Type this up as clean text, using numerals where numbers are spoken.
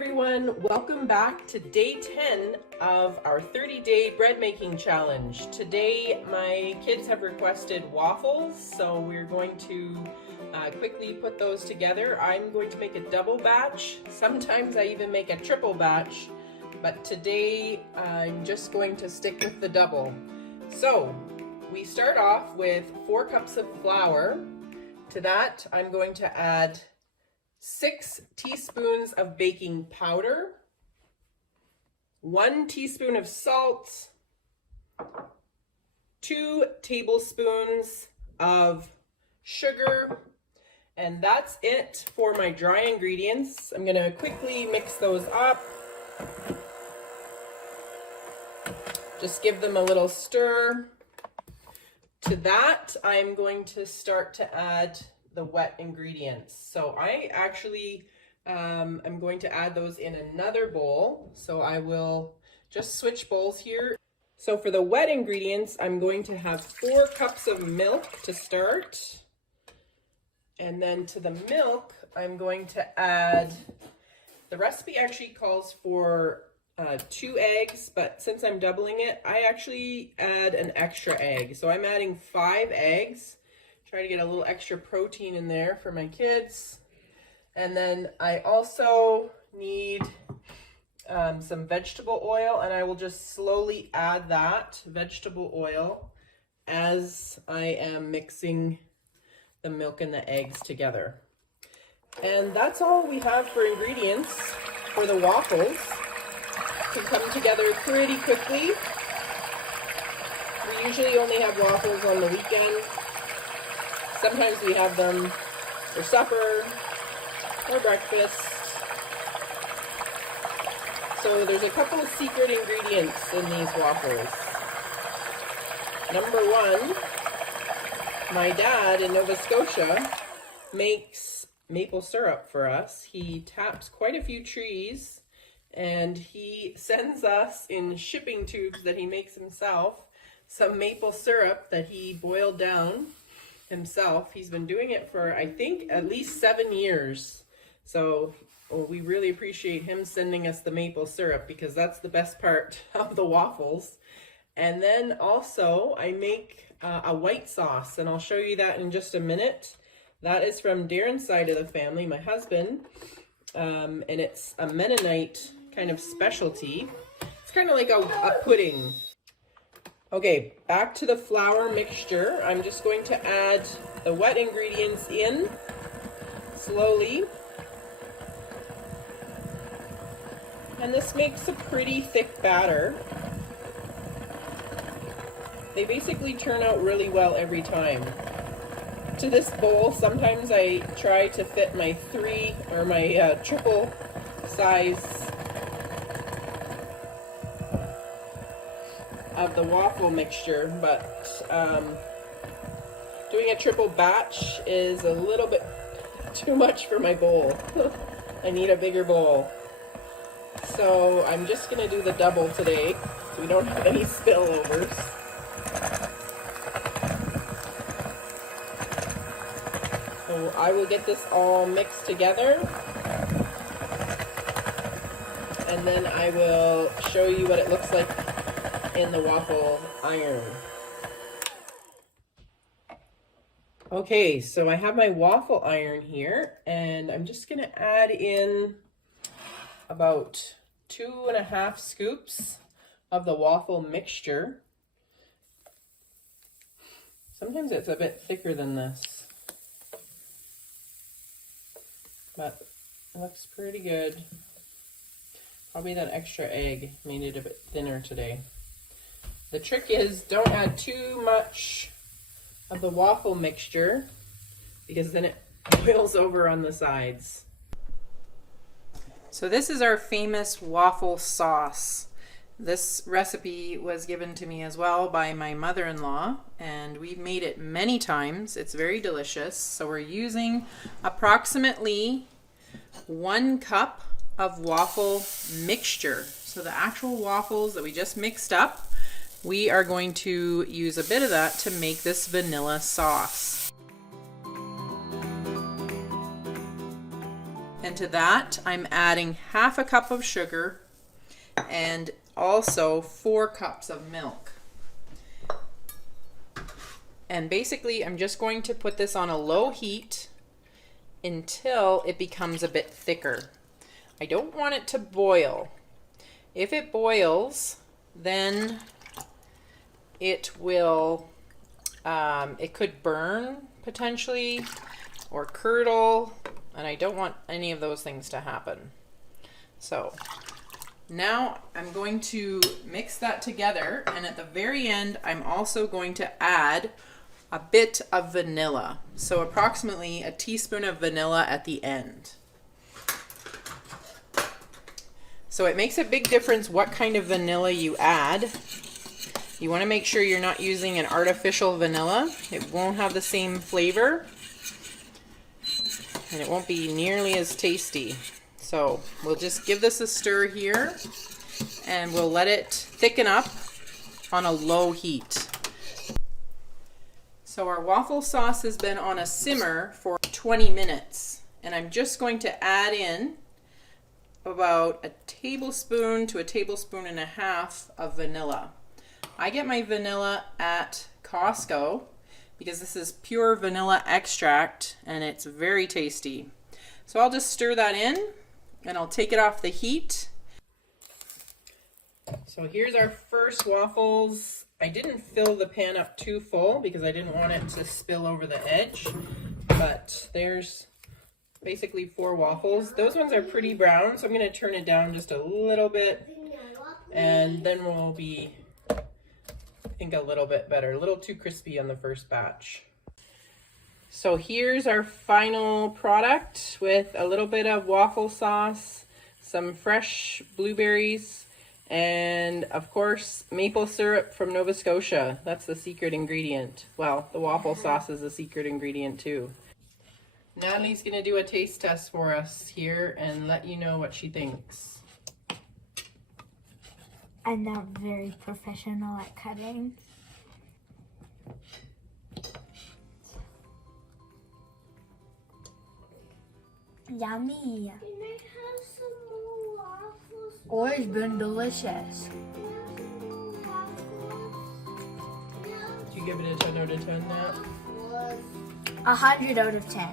everyone, welcome back to day 10 of our 30-day bread making challenge. Today my kids have requested waffles, so we're going to quickly put those together. I'm going to make a double batch. Sometimes I even make a triple batch, but today I'm just going to stick with the double. So we start off with 4 cups of flour. To that I'm going to add 6 teaspoons of baking powder, 1 teaspoon of salt, 2 tablespoons of sugar, and that's it for my dry ingredients. I'm going to quickly mix those up. Just give them a little stir. To that, I'm going to start to add the wet ingredients. So I actually am going to add those in another bowl. So I will just switch bowls here. So for the wet ingredients, I'm going to have 4 cups of milk to start. And then to the milk, I'm going to add, the recipe actually calls for 2 eggs, but since I'm doubling it, I actually add an extra egg. So I'm adding 5 eggs. Try to get a little extra protein in there for my kids. And then I also need some vegetable oil, and I will just slowly add that vegetable oil as I am mixing the milk and the eggs together. And that's all we have for ingredients for the waffles. Can come together pretty quickly. We usually only have waffles on the weekend. Sometimes we have them for supper or breakfast. So there's a couple of secret ingredients in these waffles. Number 1, my dad in Nova Scotia makes maple syrup for us. He taps quite a few trees and he sends us in shipping tubes that he makes himself some maple syrup that he boiled down himself. He's been doing it for, I think, at least 7 years. So we really appreciate him sending us the maple syrup because that's the best part of the waffles. And then also I make a white sauce, and I'll show you that in just a minute. That is from Darren's side of the family, my husband, and it's a Mennonite kind of specialty. It's kind of like a pudding. Okay, back to the flour mixture. I'm just going to add the wet ingredients in slowly. And this makes a pretty thick batter. They basically turn out really well every time. To this bowl, sometimes I try to fit my 3 or my triple size of the waffle mixture, but doing a triple batch is a little bit too much for my bowl. I need a bigger bowl. So I'm just going to do the double today so we don't have any spillovers. So I will get this all mixed together, and then I will show you what it looks like in the waffle iron. Okay, so I have my waffle iron here, and I'm just going to add in about 2.5 scoops of the waffle mixture. Sometimes it's a bit thicker than this, but it looks pretty good. Probably that extra egg made it a bit thinner today. The trick is don't add too much of the waffle mixture because then it boils over on the sides. So this is our famous waffle sauce. This recipe was given to me as well by my mother-in-law, and we've made it many times. It's very delicious. So we're using approximately 1 cup of waffle mixture. So the actual waffles that we just mixed up, we are going to use a bit of that to make this vanilla sauce. And to that, I'm adding half a cup of sugar and also 4 cups of milk. And basically, I'm just going to put this on a low heat until it becomes a bit thicker. I don't want it to boil. If it boils, then it will, it could burn potentially or curdle, and I don't want any of those things to happen. So now I'm going to mix that together, and at the very end, I'm also going to add a bit of vanilla. So approximately a teaspoon of vanilla at the end. So it makes a big difference what kind of vanilla you add. You want to make sure you're not using an artificial vanilla. It won't have the same flavor, and it won't be nearly as tasty. So we'll just give this a stir here, and we'll let it thicken up on a low heat. So our waffle sauce has been on a simmer for 20 minutes, and I'm just going to add in about a tablespoon to a tablespoon and a half of vanilla. I get my vanilla at Costco because this is pure vanilla extract and it's very tasty. So I'll just stir that in and I'll take it off the heat. So here's our first waffles. I didn't fill the pan up too full because I didn't want it to spill over the edge, but there's basically 4 waffles. Those ones are pretty brown, so I'm going to turn it down just a little bit, and then we'll be, I think, a little bit better. A little too crispy on the first batch. So here's our final product with a little bit of waffle sauce, some fresh blueberries, and of course maple syrup from Nova Scotia. That's the secret ingredient. Well, the waffle sauce is a secret ingredient too. Natalie's gonna do a taste test for us here and let you know what she thinks. I'm not very professional at cutting. Yummy. Can I have some more waffles? Oh, it's been delicious. Did you give it a 10 out of 10, Nat? 100 out of 10.